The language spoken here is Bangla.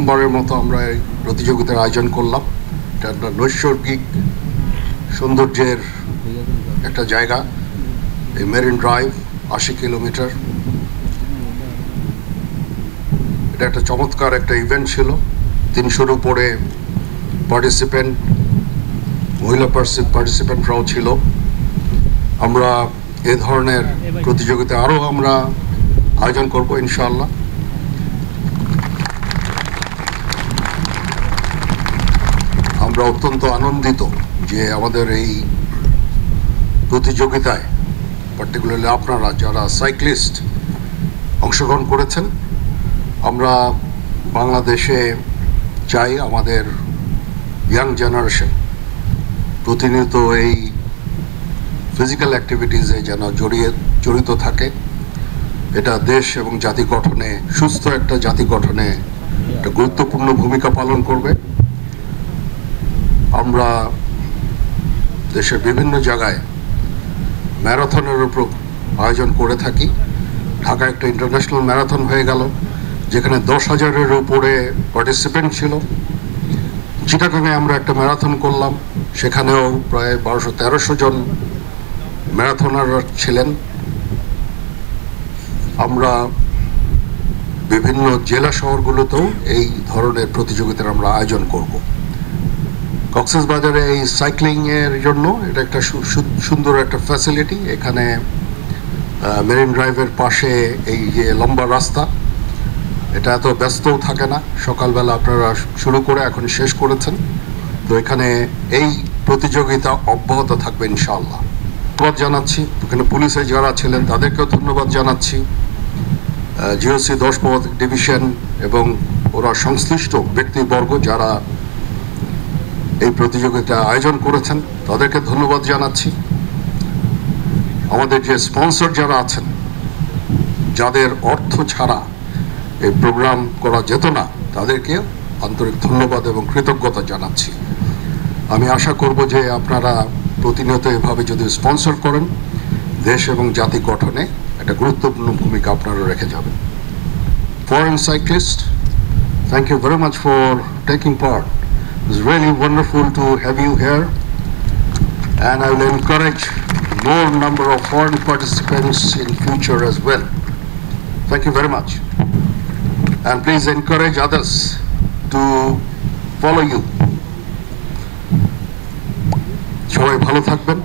প্রথমবারের মতো আমরা এই প্রতিযোগিতার আয়োজন করলাম। এটা একটা নৈসর্গিক সৌন্দর্যের একটা জায়গা, এই মেরিন ড্রাইভ 80 কিলোমিটার। এটা একটা চমৎকার একটা ইভেন্ট ছিল। 300-র উপরে পার্টিসিপেন্ট, মহিলা পার্টিসিপেন্টরাও ছিল। আমরা এ ধরনের প্রতিযোগিতা আরও আমরা আয়োজন করব ইনশাআল্লাহ। আমরা অত্যন্ত আনন্দিত যে আমাদের এই প্রতিযোগিতায় পার্টিকুলারলি আপনারা যারা সাইক্লিস্ট অংশগ্রহণ করেছেন। আমরা বাংলাদেশে চাই আমাদের ইয়াং জেনারেশন প্রতিনিয়ত এই ফিজিক্যাল অ্যাক্টিভিটিসে যেন জড়িত থাকে। এটা দেশ এবং জাতি গঠনে, সুস্থ একটা জাতি গঠনে একটা গুরুত্বপূর্ণ ভূমিকা পালন করবে। আমরা দেশের বিভিন্ন জায়গায় ম্যারাথনের উপর আয়োজন করে থাকি। ঢাকা একটা ইন্টারন্যাশনাল ম্যারাথন হয়ে গেল, যেখানে 10,000-এর উপরে পার্টিসিপেন্ট ছিল। চিটাগাংয়ে আমরা একটা ম্যারাথন করলাম, সেখানেও প্রায় 1200-1300 জন ম্যারাথনার ছিলেন। আমরা বিভিন্ন জেলা শহরগুলোতেও এই ধরনের প্রতিযোগিতার আমরা আয়োজন করব। কক্সবাজারে এই সাইক্লিংয়ের জন্য এটা একটা সুন্দর একটা ফ্যাসিলিটি। এখানে মেরিন ড্রাইভের পাশে এই যে লম্বা রাস্তা, এটা এত ব্যস্তও থাকে না। সকালবেলা আপনারা শুরু করে এখন শেষ করেছেন, তো এখানে এই প্রতিযোগিতা অব্যাহত থাকবে ইনশাআল্লাহ। ধন্যবাদ জানাচ্ছি এখানে পুলিশে যারা ছিলেন তাদেরকেও ধন্যবাদ জানাচ্ছি। জিওসি 10 ডিভিশন এবং ওরা সংশ্লিষ্ট ব্যক্তিবর্গ যারা এই প্রতিযোগিতা আয়োজন করেছেন তাদেরকে ধন্যবাদ জানাচ্ছি। আমাদের যে স্পন্সর যারা আছেন, যাদের অর্থ ছাড়া এই প্রোগ্রাম করা যেত না, তাদেরকে আন্তরিক ধন্যবাদ এবং কৃতজ্ঞতা জানাচ্ছি। আমি আশা করব যে আপনারা প্রতিনিয়ত এভাবে যদি স্পন্সর করেন, দেশ এবং জাতি গঠনে একটা গুরুত্বপূর্ণ ভূমিকা আপনারা রেখে যাবেন। Foreign cyclists, thank you very much for taking part. It's really wonderful to have you here, and I will encourage more number of foreign participants in future as well. Thank you very much, and please encourage others to follow you. সবাই ভালো থাকবেন।